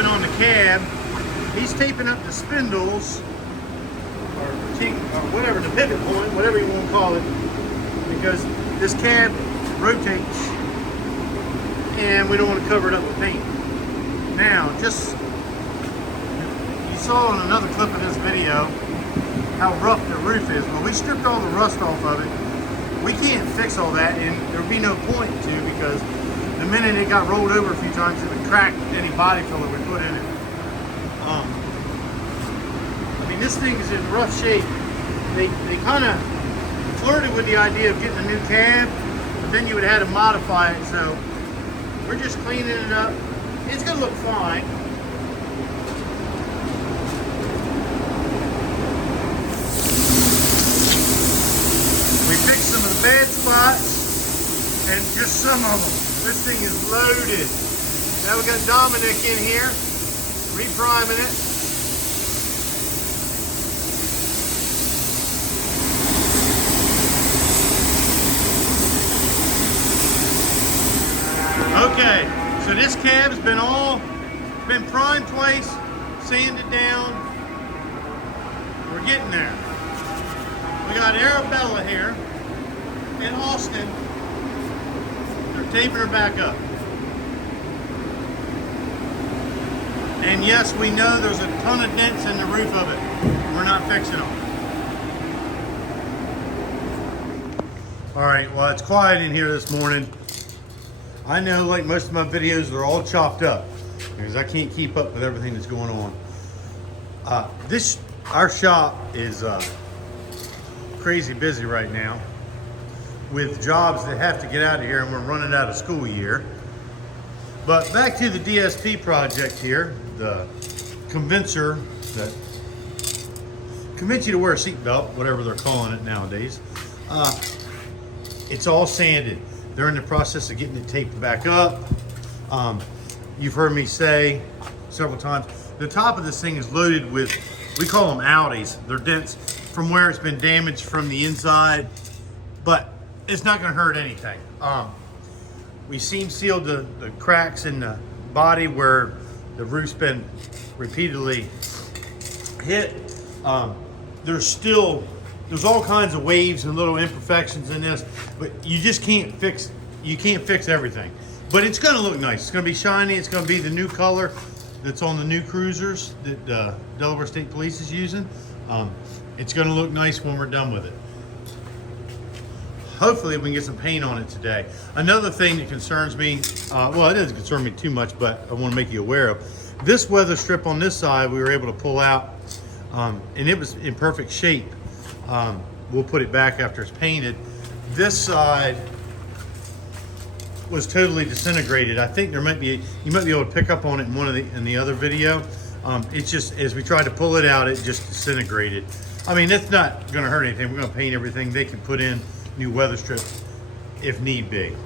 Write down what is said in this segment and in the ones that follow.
working on the cab. He's taping up the spindles, or whatever, the pivot point, whatever you want to call it, because this cab rotates and we don't want to cover it up with paint. Now, just, you saw in another clip of this video how rough the roof is. Well, we stripped all the rust off of it. We can't fix all that, and there'd be no point to, because the minute it got rolled over a few times, it would crack any body filler we put in it. I mean, this thing is in rough shape. They kind of flirted with the idea of getting a new cab, but then you would have to modify it, so we're just cleaning it up. It's gonna look fine. We fixed some of the bad spots and just some of them. This thing is loaded. Now we got Dominic in here, repriming it. Okay, so this cab's been primed twice, sanded down. We're getting there. We got Arabella here and Austin. They're taping her back up. And yes, we know there's a ton of dents in the roof of it. We're not fixing them. All right, well, it's quiet in here this morning. I know, like most of my videos, they're all chopped up because I can't keep up with everything that's going on. Our shop is crazy busy right now with jobs that have to get out of here, and we're running out of school year. But back to the DSP project here, the convincer that convince you to wear a seatbelt, whatever they're calling it nowadays. It's all sanded. They're in the process of getting it taped back up. You've heard me say several times, the top of this thing is loaded with, we call them Audis. They're dents from where it's been damaged from the inside, but it's not gonna hurt anything. We seam sealed the cracks in the body where the roof's been repeatedly hit. There's all kinds of waves and little imperfections in this, but you just can't fix everything. But it's gonna look nice. It's gonna be shiny. It's gonna be the new color that's on the new cruisers that Delaware State Police is using. It's gonna look nice when we're done with it. Hopefully we can get some paint on it today. Another thing that concerns me, well, it doesn't concern me too much, but I wanna make you aware of, this weather strip on this side, we were able to pull out, and it was in perfect shape. We'll put it back after it's painted. This side was totally disintegrated. I think you might be able to pick up on it in the other video. It's just, as we tried to pull it out, it just disintegrated. I mean, it's not gonna hurt anything. We're gonna paint everything. They can put in new weather strips if need be.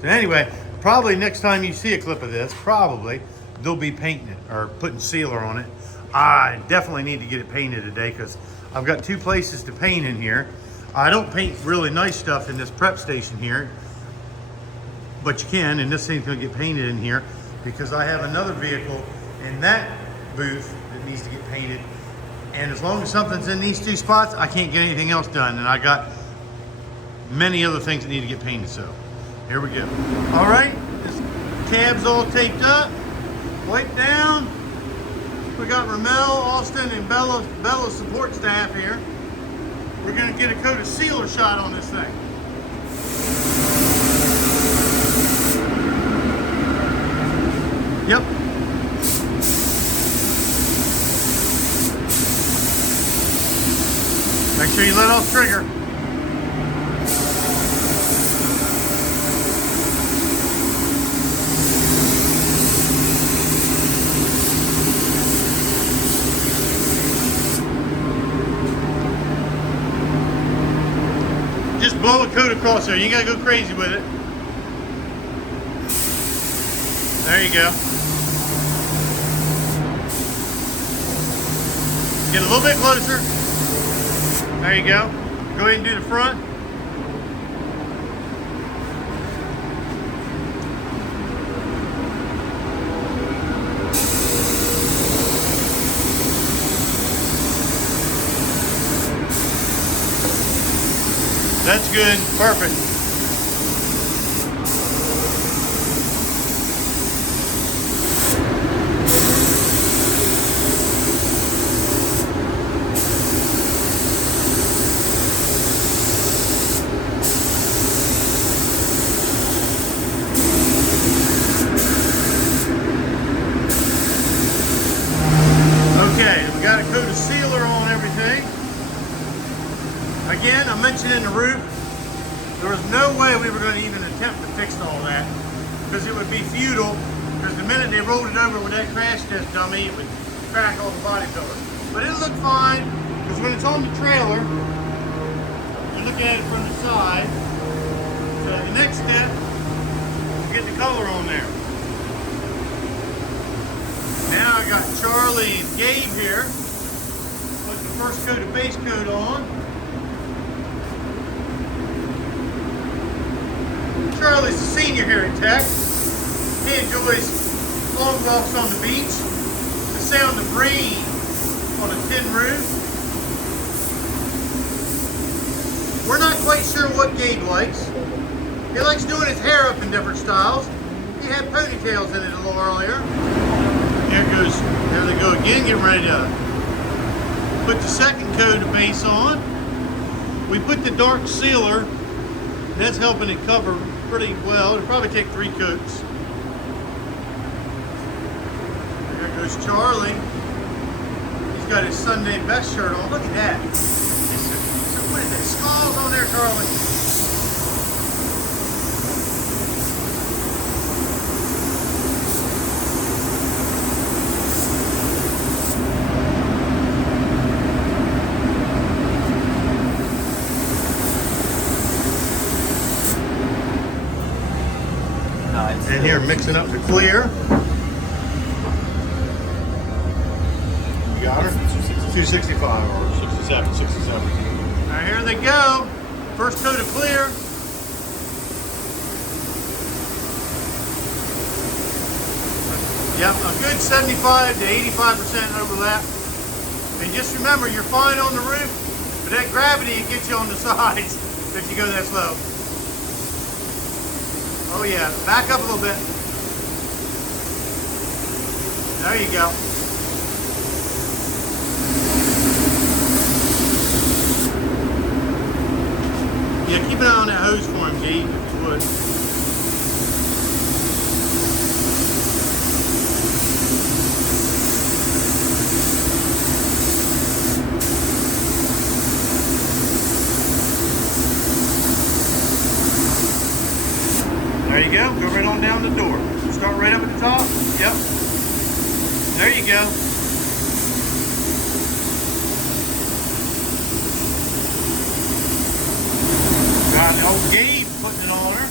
So anyway, probably next time you see a clip of this, probably they'll be painting it or putting sealer on it. I definitely need to get it painted today because I've got two places to paint in here. I don't paint really nice stuff in this prep station here, but you can, and this thing's gonna get painted in here because I have another vehicle in that booth that needs to get painted. And as long as something's in these two spots, I can't get anything else done. And I got many other things that need to get painted, so here we go. All right, this cab's all taped up, wiped down. We got Ramel, Austin, and Bella's support staff here. We're gonna get a coat of sealer shot on this thing. Yep. Make sure you let off trigger. Just blow a coat across there. You gotta go crazy with it. There you go. Get a little bit closer. There you go. Go ahead and do the front. That's good. Perfect. Okay, we got to coat a sealer on everything. Again, I mentioned in the roof, there was no way we were going to even attempt to fix all that because it would be futile, because the minute they rolled it over with that crash test dummy, it would crack all the body pillars. But it looked fine, because when it's on the trailer, you're looking at it from the side. So the next step is get the color on there. Now I got Charlie and Gabe here. Put the first coat of base coat on. Charlie's a senior here at Tech. He enjoys long walks on the beach, the sound of rain on a tin roof. We're not quite sure what Gabe likes. He likes doing his hair up in different styles. He had ponytails in it a little earlier. There they go again, getting ready to put the second coat of base on. We put the dark sealer, that's helping it cover pretty well. It'll probably take 3 coats. There goes Charlie. He's got his Sunday best shirt on. Look at that. What is that? Skulls on there, Charlie. And here, mixing up the clear. You got her? 265 or 67, 67. All right, here they go. First coat of clear. Yep, a good 75 to 85% overlap. And just remember, you're fine on the roof, but that gravity gets you on the sides if you go that slow. Oh yeah, back up a little bit. There you go. Yeah, keep an eye on that hose for him, Gabe, if you would. There you go. Go right on down the door. Start right up at the top. Yep. There you go. Got old Gabe putting it on her.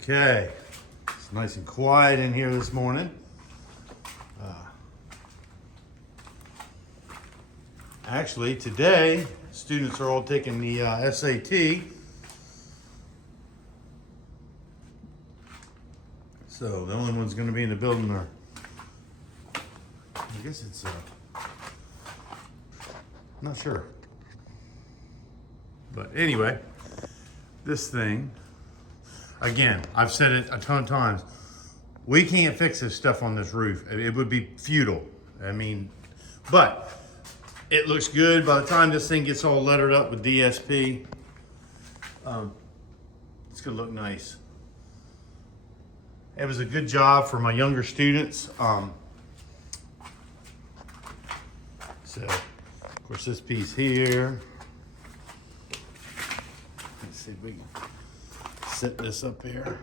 Okay, it's nice and quiet in here this morning. Actually, today, students are all taking the SAT. So the only one's going to be in the building are, I guess it's, not sure. But anyway, this thing, again, I've said it a ton of times. We can't fix this stuff on this roof. It would be futile. I mean, but it looks good. By the time this thing gets all lettered up with DSP, it's gonna look nice. It was a good job for my younger students. So, of course, this piece here. Let's see if we can set this up here.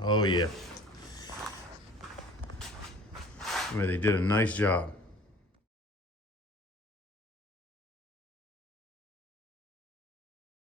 Oh yeah. Well, they did a nice job.